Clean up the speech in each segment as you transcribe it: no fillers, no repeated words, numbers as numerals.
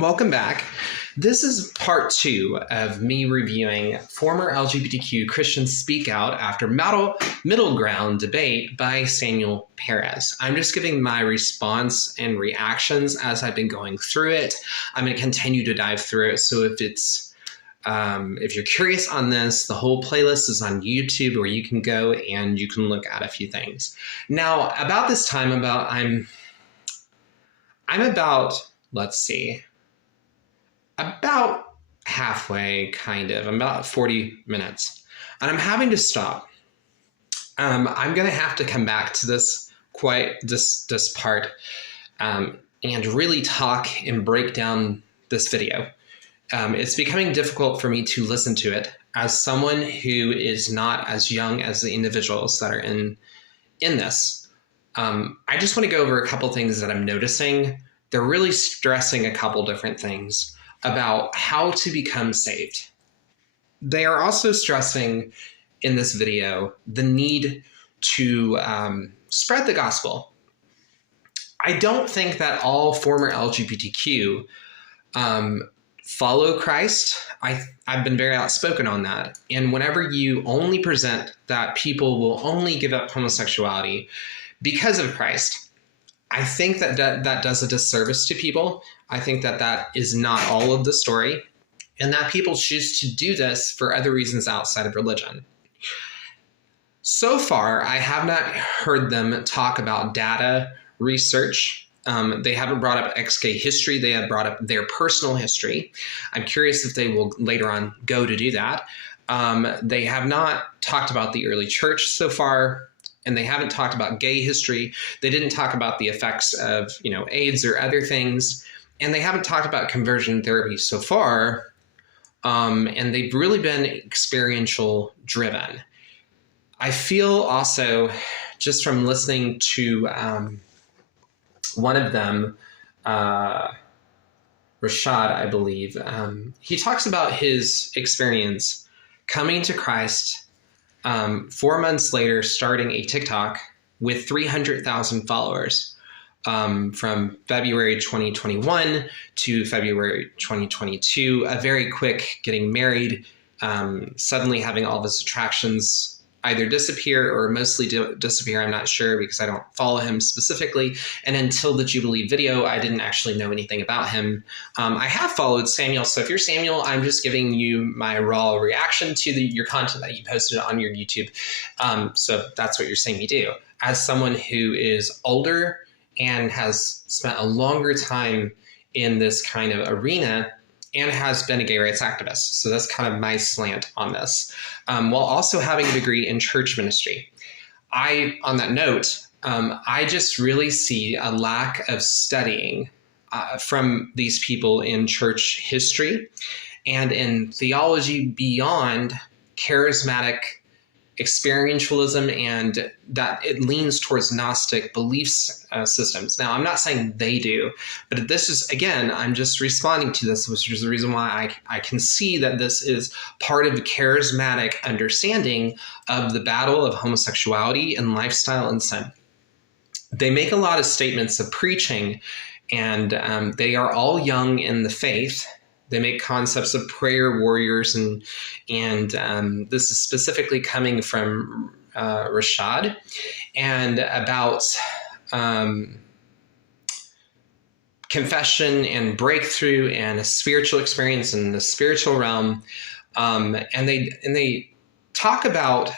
Welcome back. This is part 2 of me reviewing former LGBTQ Christians speak out after middle ground debate by Samuel Perez. I'm just giving my response and reactions as I've been going through it. I'm going to continue to dive through it. So if you're curious on this, the whole playlist is on YouTube where you can go and you can look at a few things. Now, about this time, I'm about, let's see, about halfway, kind of. I'm about 40 minutes. And I'm having to stop. I'm going to have to come back to this part and really talk and break down this video. It's becoming difficult for me to listen to it as someone who is not as young as the individuals that are in this. I just want to go over a couple things that I'm noticing. They're really stressing a couple different things about how to become saved. They are also stressing in this video the need to spread the gospel. I don't think that all former LGBTQ follow Christ. I've been very outspoken on that. And whenever you only present that people will only give up homosexuality because of Christ, I think that does a disservice to people. I think that is not all of the story, and that people choose to do this for other reasons outside of religion. So far, I have not heard them talk about data research. They haven't brought up XK history. They have brought up their personal history. I'm curious if they will later on go to do that. They have not talked about the early church so far. And they haven't talked about gay history. They didn't talk about the effects of, AIDS or other things. And they haven't talked about conversion therapy so far. And they've really been experiential driven. I feel also, just from listening to one of them, Rashad, I believe, he talks about his experience coming to Christ 4 months later, starting a TikTok with 300,000 followers from February 2021 to February 2022, a very quick getting married, suddenly having all of his attractions either disappear or mostly disappear. I'm not sure because I don't follow him specifically. And until the Jubilee video, I didn't actually know anything about him. I have followed Samuel. So if you're Samuel, I'm just giving you my raw reaction to your content that you posted on your YouTube. So that's what you're seeing me do. As someone who is older and has spent a longer time in this kind of arena and has been a gay rights activist. So that's kind of my slant on this, while also having a degree in church ministry. On that note, I just really see a lack of studying from these people in church history and in theology beyond charismatic experientialism, and that it leans towards Gnostic belief systems. Now, I'm not saying they do, but this is, again, I'm just responding to this, which is the reason why I can see that this is part of the charismatic understanding of the battle of homosexuality and lifestyle and sin. They make a lot of statements of preaching, and they are all young in the faith. They make concepts of prayer warriors, and this is specifically coming from Rashad, and about confession and breakthrough and a spiritual experience in the spiritual realm, and they talk about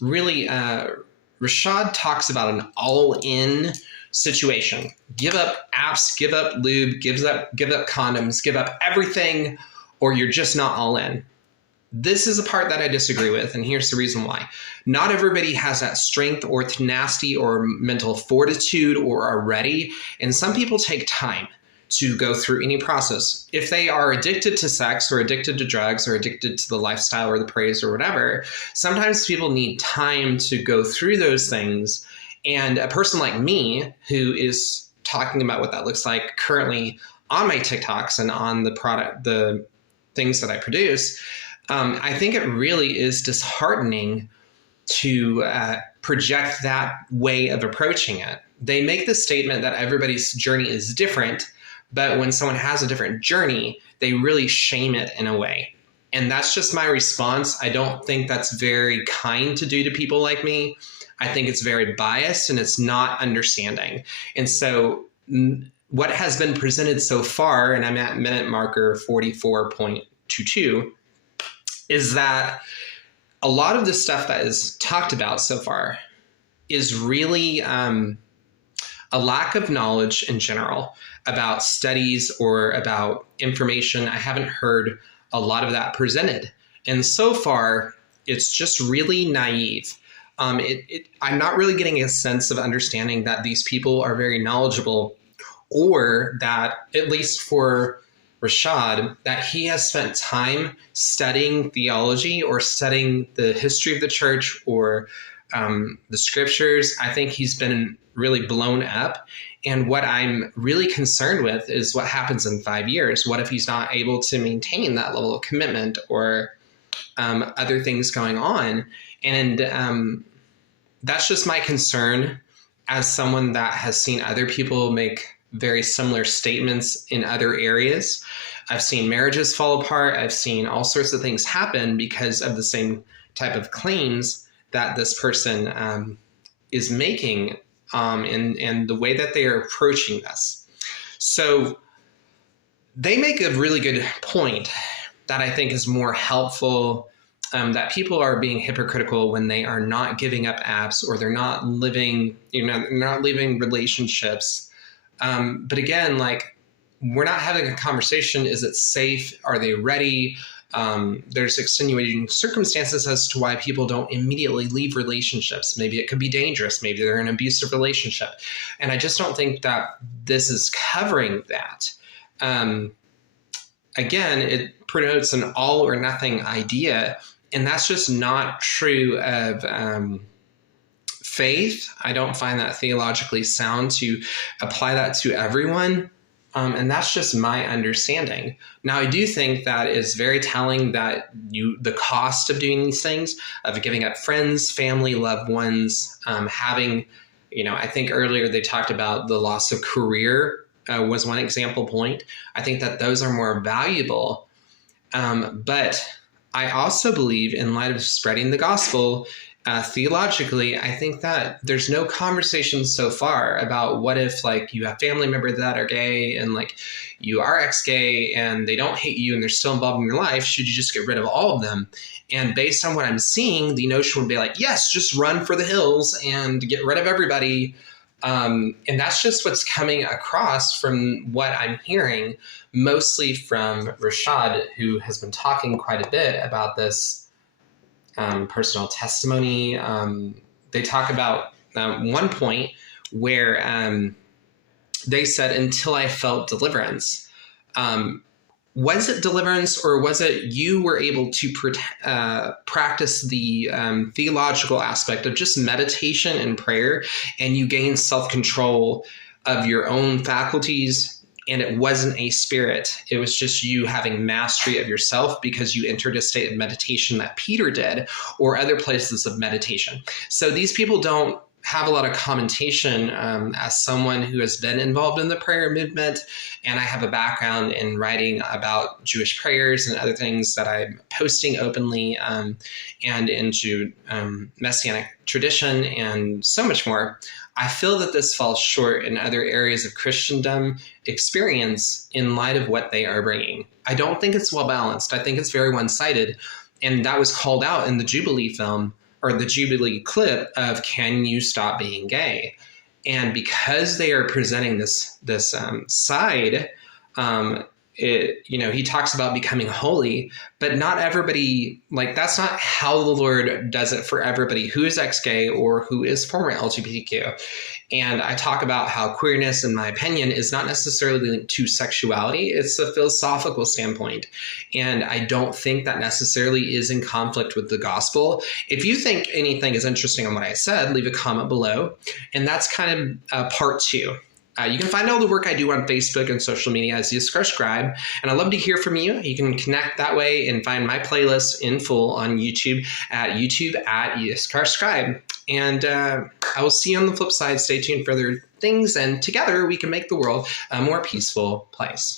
Rashad talks about an all-in situation. Give up apps, give up lube, give up condoms, give up everything, or you're just not all in. This is a part that I disagree with, and here's the reason why. Not everybody has that strength or tenacity or mental fortitude or are ready, and some people take time to go through any process. If they are addicted to sex or addicted to drugs or addicted to the lifestyle or the praise or whatever, sometimes people need time to go through those things. And a person like me, who is talking about what that looks like currently on my TikToks and on the things that I produce, I think it really is disheartening to project that way of approaching it. They make the statement that everybody's journey is different, But when someone has a different journey, they really shame it in a way. And that's just my response. I don't think that's very kind to do to people like me. I think it's very biased and it's not understanding. And so what has been presented so far, and I'm at minute marker 44.22, is that a lot of the stuff that is talked about so far is really a lack of knowledge in general about studies or about information. I haven't heard a lot of that presented. And so far, it's just really naive. I'm not really getting a sense of understanding that these people are very knowledgeable, or that, at least for Rashad, that he has spent time studying theology or studying the history of the church or the scriptures. I think he's been really blown up. And what I'm really concerned with is what happens in 5 years. What if he's not able to maintain that level of commitment or other things going on? And that's just my concern as someone that has seen other people make very similar statements in other areas. I've seen marriages fall apart. I've seen all sorts of things happen because of the same type of claims that this person is making, and the way that they are approaching this. So they make a really good point that I think is more helpful, that people are being hypocritical when they are not giving up apps or they're not living, not leaving relationships. But again, like, we're not having a conversation. Is it safe? Are they ready? There's extenuating circumstances as to why people don't immediately leave relationships. Maybe it could be dangerous. Maybe they're in an abusive relationship. And I just don't think that this is covering that. Again, it promotes an all or nothing idea. And that's just not true of faith. I don't find that theologically sound to apply that to everyone. And that's just my understanding. Now, I do think that it's very telling that the cost of doing these things, of giving up friends, family, loved ones, having, I think earlier they talked about the loss of career was one example point. I think that those are more valuable. But I also believe, in light of spreading the gospel, theologically, I think that there's no conversation so far about what if, like, you have family members that are gay and, like, you are ex-gay and they don't hate you and they're still involved in your life. Should you just get rid of all of them? And based on what I'm seeing, the notion would be like, yes, just run for the hills and get rid of everybody. And that's just what's coming across from what I'm hearing, mostly from Rashad, who has been talking quite a bit about this personal testimony. They talk about one point where they said, until I felt deliverance. Was it deliverance, or was it you were able to practice the theological aspect of just meditation and prayer, and you gained self-control of your own faculties? And it wasn't a spirit. It was just you having mastery of yourself because you entered a state of meditation that Peter did, or other places of meditation. So these people don't have a lot of commentation. As someone who has been involved in the prayer movement, and I have a background in writing about Jewish prayers and other things that I'm posting openly, and into Messianic tradition and so much more, I feel that this falls short in other areas of Christendom experience in light of what they are bringing. I don't think it's well balanced. I think it's very one-sided. And that was called out in the Jubilee film, or the Jubilee clip of, can you stop being gay? And because they are presenting this side, he talks about becoming holy, but not everybody, like, that's not how the Lord does it for everybody who is ex-gay or who is former LGBTQ. And I talk about how queerness, in my opinion, is not necessarily linked to sexuality. It's a philosophical standpoint. And I don't think that necessarily is in conflict with the gospel. If you think anything is interesting on what I said, leave a comment below. And that's kind of part 2. You can find all the work I do on Facebook and social media as YissakarScribe, and I'd love to hear from you. You can connect that way and find my playlist in full on YouTube at YissakarScribe. And I will see you on the flip side. Stay tuned for other things, and together we can make the world a more peaceful place.